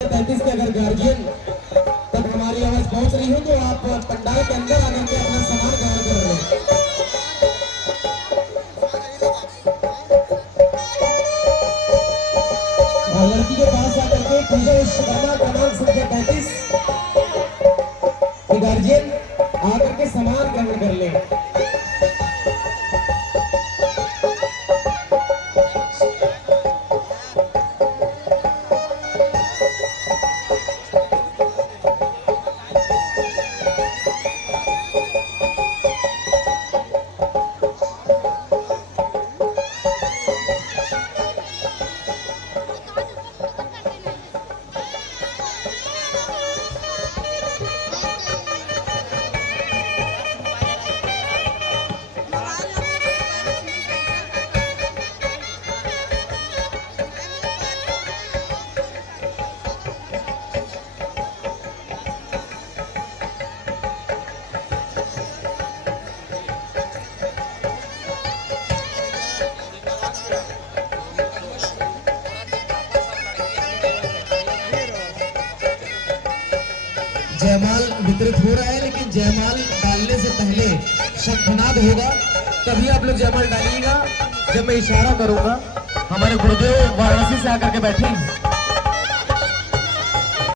35 के अगर गार्जियन तब हमारी आवाज पहुंच रही हो तो आप पंडाल के अंदर आकर के अपना सामान ग्रहण कर लें। और लड़की के पास आकर के पूजा विश्वकर्मा क्रमांक संख्या 35 के गार्जियन आकर के सामान ग्रहण कर लें। जयमाल वितरित हो रहा है, लेकिन जयमाल डालने से पहले शंखनाद होगा, तभी आप लोग जयमाल डालिएगा। जब मैं इशारा करूंगा, हमारे गुरुदेव वाराणसी से आकर के बैठे हैं।